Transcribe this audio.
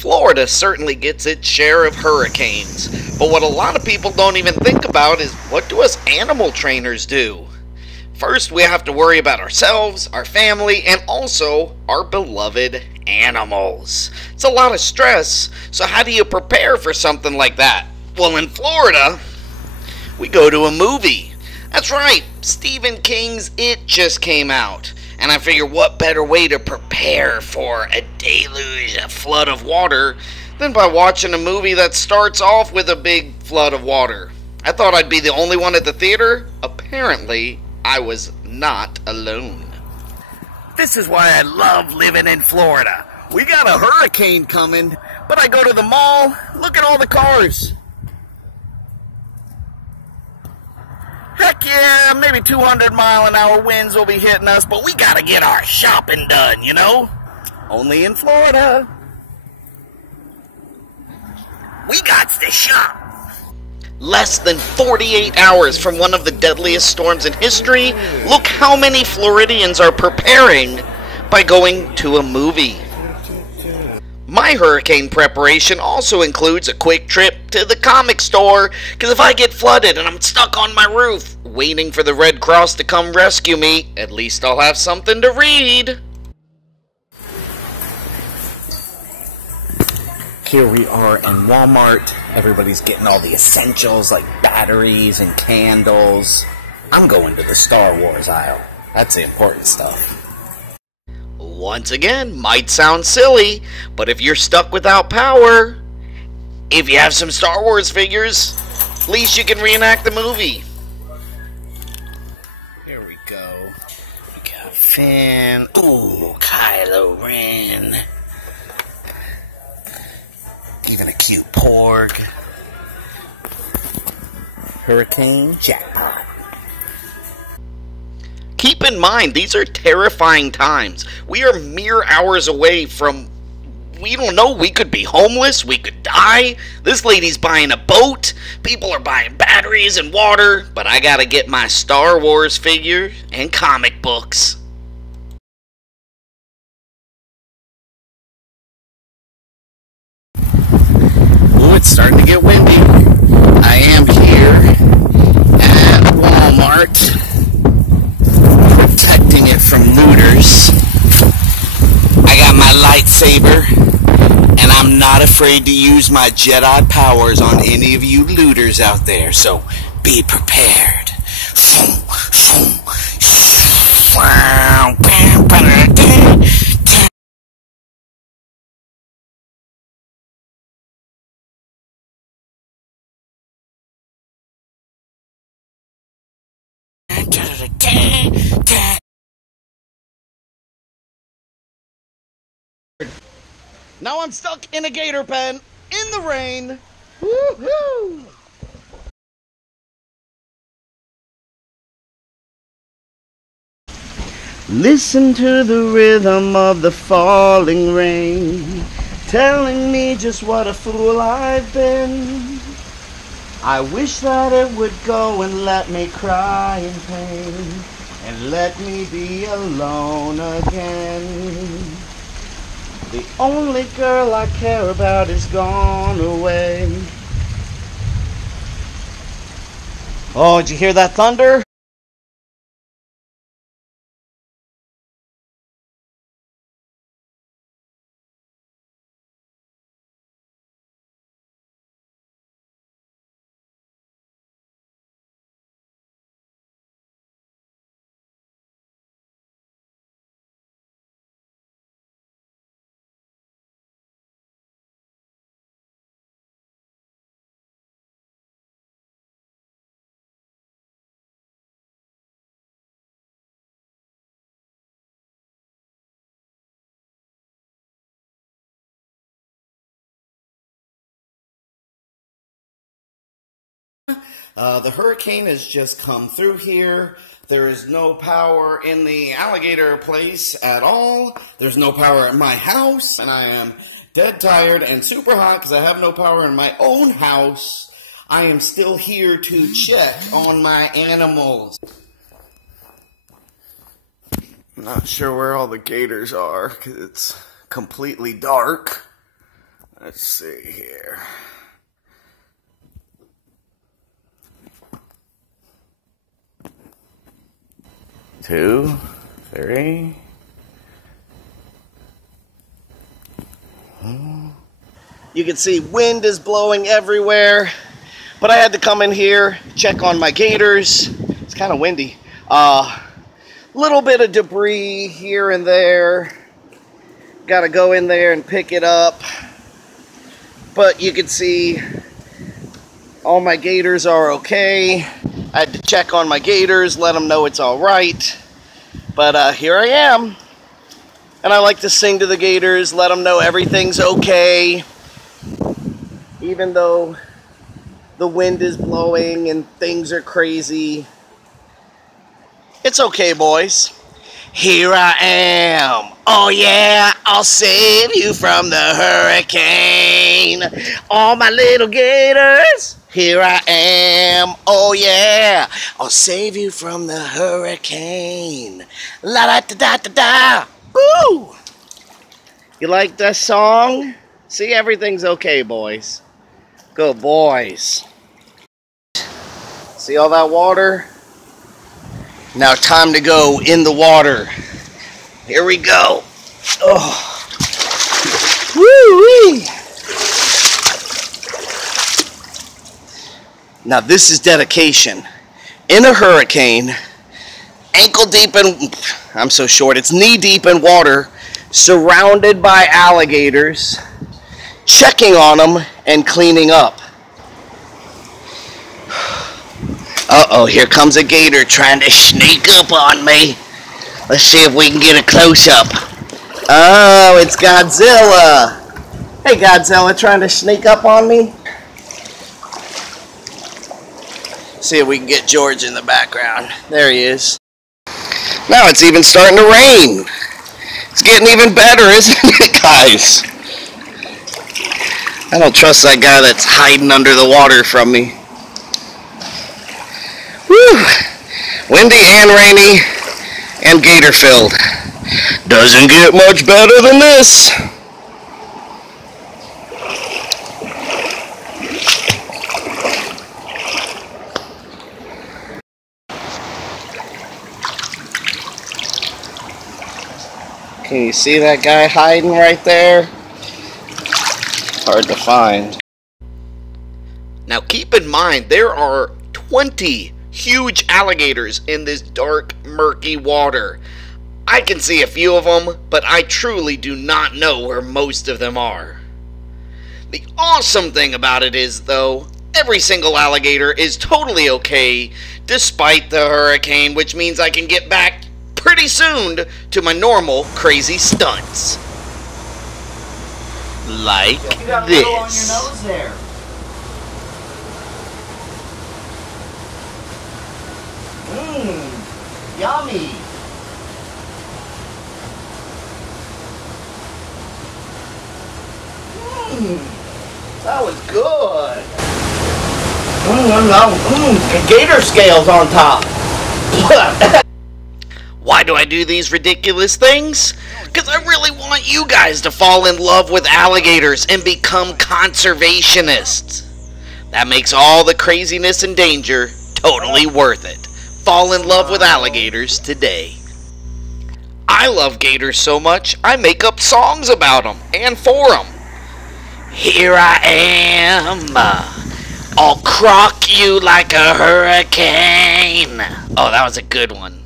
Florida certainly gets its share of hurricanes, but what a lot of people don't even think about is, what do us animal trainers do? First, we have to worry about ourselves, our family, and also our beloved animals. It's a lot of stress, so how do you prepare for something like that? Well, in Florida, we go to a movie. That's right, Stephen King's It just came out. And I figure, what better way to prepare for a deluge, a flood of water, than by watching a movie that starts off with a big flood of water. I thought I'd be the only one at the theater. Apparently, I was not alone. This is why I love living in Florida. We got a hurricane coming, but I go to the mall, look at all the cars. Heck yeah, maybe 200-mile-an-hour winds will be hitting us, but we gotta get our shopping done, you know? Only in Florida. We got to shop. Less than 48 hours from one of the deadliest storms in history, look how many Floridians are preparing by going to a movie. My hurricane preparation also includes a quick trip to the comic store, because if I get flooded and I'm stuck on my roof, waiting for the Red Cross to come rescue me, at least I'll have something to read. Here we are in Walmart. Everybody's getting all the essentials like batteries and candles. I'm going to the Star Wars aisle. That's the important stuff. Once again, might sound silly, but if you're stuck without power, if you have some Star Wars figures, at least you can reenact the movie. Here we go. We got Finn. Ooh, Kylo Ren. Even a cute porg. Hurricane jackpot. Keep in mind, these are terrifying times. We are mere hours away from, we don't know, we could be homeless, we could die. This lady's buying a boat, people are buying batteries and water, but I gotta get my Star Wars figure and comic books. Ooh, it's starting to get windy. I am here at Walmart, protecting it from looters. I got my lightsaber, and I'm not afraid to use my Jedi powers on any of you looters out there, so be prepared. Now I'm stuck in a gator pen, in the rain. Woohoo! Listen to the rhythm of the falling rain, telling me just what a fool I've been. I wish that it would go and let me cry in pain, and let me be alone again. The only girl I care about is gone away. Oh, did you hear that thunder? The hurricane has just come through here. There is no power in the alligator place at all. There's no power at my house, and I am dead tired and super hot because I have no power in my own house. I am still here to check on my animals. I'm not sure where all the gators are because it's completely dark. Let's see here. Two, three. You can see wind is blowing everywhere, but I had to come in here, check on my gators. It's kind of windy. Little bit of debris here and there. Got to go in there and pick it up. But you can see all my gators are okay. I had to check on my gators, let them know it's all right. But here I am. And I like to sing to the gators, let them know everything's okay. Even though the wind is blowing and things are crazy. It's okay, boys. Here I am. Oh yeah, I'll save you from the hurricane. All my little gators. Here I am. Oh yeah, I'll save you from the hurricane. La da da da da da. Woo! You like that song? See, everything's okay, boys. Good boys. See all that water? Now time to go in the water. Here we go. Oh. Woo-wee. Now this is dedication. In a hurricane, ankle deep in, I'm so short, it's knee deep in water, surrounded by alligators, checking on them and cleaning up. Uh-oh, here comes a gator trying to sneak up on me. Let's see if we can get a close-up. Oh, it's Godzilla. Hey, Godzilla, trying to sneak up on me? See if we can get George in the background. There he is. Now it's even starting to rain. It's getting even better, isn't it, guys? I don't trust that guy that's hiding under the water from me. Whew. Windy and rainy and gator filled. Doesn't get much better than this. Can you see that guy hiding right there? Hard to find. Now keep in mind, there are 20 huge alligators in this dark, murky water. I can see a few of them, but I truly do not know where most of them are. The awesome thing about it is, though, every single alligator is totally okay despite the hurricane, which means I can get back pretty soon to my normal crazy stunts. Like this. You got a little on your nose there. Yummy. That was good. Gator scales on top. Why do I do these ridiculous things? Because I really want you guys to fall in love with alligators and become conservationists. That makes all the craziness and danger totally worth it. Fall in love with alligators today. I love gators so much, I make up songs about them and for them. Here I am, I'll crock you like a hurricane. Oh, that was a good one.